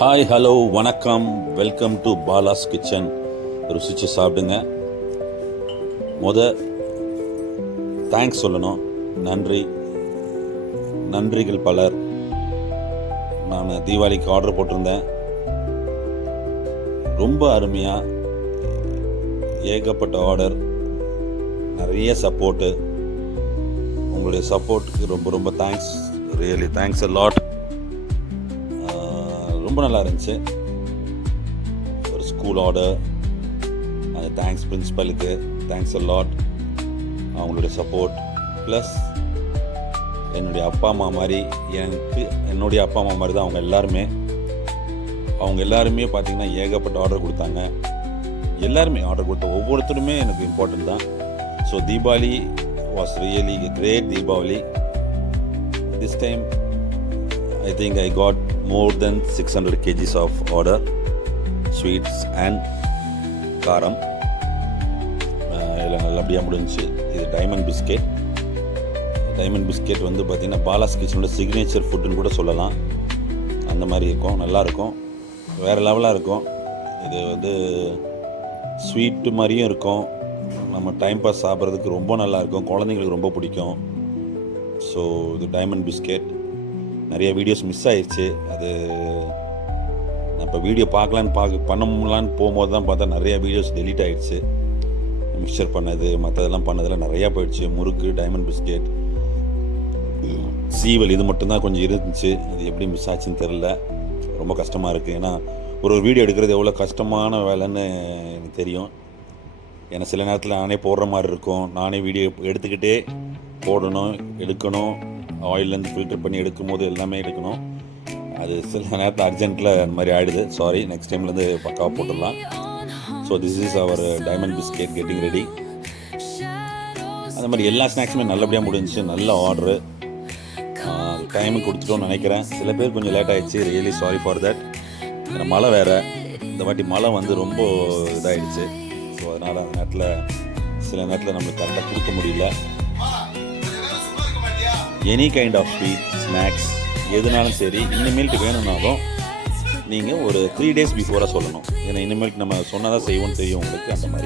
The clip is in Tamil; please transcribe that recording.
ஹாய் ஹலோ வணக்கம், வெல்கம் டு பாலாஸ் கிச்சன். ருசிச்சு சாப்பிடுங்க. தேங்க்ஸ் சொல்லணும். நன்றிகள் பலர். நான் தீபாவளிக்கு ஆர்டர் போட்டிருந்தேன். ரொம்ப அருமையாக ஏகப்பட்ட ஆர்டர், நிறைய சப்போர்ட்டு. உங்களுடைய சப்போர்ட்டுக்கு ரொம்ப ரொம்ப thanks. Really thanks a lot. ரொம்ப நல்லா இருந்துச்சு. ஒரு ஸ்கூல் ஆர்டர், அந்த தேங்க்ஸ் பிரின்ஸிபலுக்கு, தேங்க்ஸ் அ லாட். அவங்களுடைய சப்போர்ட் ப்ளஸ் என்னுடைய அப்பா அம்மா மாதிரி, என்னுடைய அப்பா அம்மா மாதிரி தான் அவங்க எல்லாருமே பார்த்திங்கன்னா ஏகப்பட்ட ஆர்டர் கொடுத்தாங்க. எல்லாருமே ஆர்டர் கொடுத்த ஒவ்வொருத்தருமே எனக்கு இம்பார்ட்டன்ட் தான். So Deepavali was really great. Deepavali this time I think I got more than 600 kgs of order, sweets and காரம். எல்லாம் நல்லபடியாக முடிஞ்சிச்சு. இது டைமண்ட் பிஸ்கெட் வந்து பார்த்திங்கன்னா பாலாஸ் கிச்சனோட சிக்னேச்சர் ஃபுட்டுன்னு கூட சொல்லலாம். அந்த மாதிரி இருக்கும், நல்லாயிருக்கும், வேறு லெவலாக இருக்கும். இது வந்து ஸ்வீட்டு மாதிரியும் இருக்கும். நம்ம டைம் பாஸ் சாப்பிட்றதுக்கு ரொம்ப நல்லாயிருக்கும், குழந்தைங்களுக்கு ரொம்ப பிடிக்கும். ஸோ இது டைமண்ட் பிஸ்கெட். நிறைய வீடியோஸ் மிஸ் ஆயிடுச்சு. அது நான் இப்போ வீடியோ பண்ணலான்னு போகும்போது தான் பார்த்தா நிறைய வீடியோஸ் டெலீட் ஆகிடுச்சு. மிக்சர் பண்ணது, மற்றதெல்லாம் பண்ணதெல்லாம் நிறையா போயிடுச்சு. முறுக்கு, டைமண்ட் பிஸ்கெட், சீவல், இது மட்டும்தான் கொஞ்சம் இருந்துச்சு. அது எப்படி மிஸ் ஆச்சுன்னு தெரில. ரொம்ப கஷ்டமாக இருக்குது. ஏன்னா ஒரு வீடியோ எடுக்கிறது எவ்வளோ கஷ்டமான வேலைன்னு எனக்கு தெரியும். ஏன்னா சில நேரத்தில் நானே போடுற மாதிரி இருக்கும். நானே வீடியோ எடுத்துக்கிட்டே போடணும், எடுக்கணும், ஆயிலேருந்து ஃபில்டர் பண்ணி எடுக்கும் போது எல்லாமே எடுக்கணும். அது சில நேரத்தில் அர்ஜென்ட்டில் அந்த மாதிரி ஆகிடுது. சாரி, நெக்ஸ்ட் டைம்லேருந்து பக்காவாக போட்டுடலாம். So this is our diamond biscuit getting ready. அந்த மாதிரி எல்லா ஸ்நாக்ஸுமே நல்லபடியாக முடிஞ்சிச்சு. நல்ல ஆர்டரு, டைமுக்கு கொடுத்துட்டோன்னு நினைக்கிறேன். சில பேர் கொஞ்சம் லேட் ஆகிடுச்சு. Really sorry for that. ஏன்னா மழை வேறு, இந்த வாட்டி மழை வந்து ரொம்ப இதாகிடுச்சு. ஸோ அதனால் அந்த சில நேரத்தில் நம்மளுக்கு கரெக்டாக கொடுக்க முடியல. Any kind of sweet, snacks எதுனாலும் சரி, இனிமேல்ட்டு வேணும்னாலும் நீங்கள் ஒரு 3 days பிஃபோராக சொல்லணும். ஏன்னா இனிமேல்ட்டு நம்ம சொன்னால் தான் செய்வோம்னு தெரியும் உங்களுக்கு. அந்த மாதிரி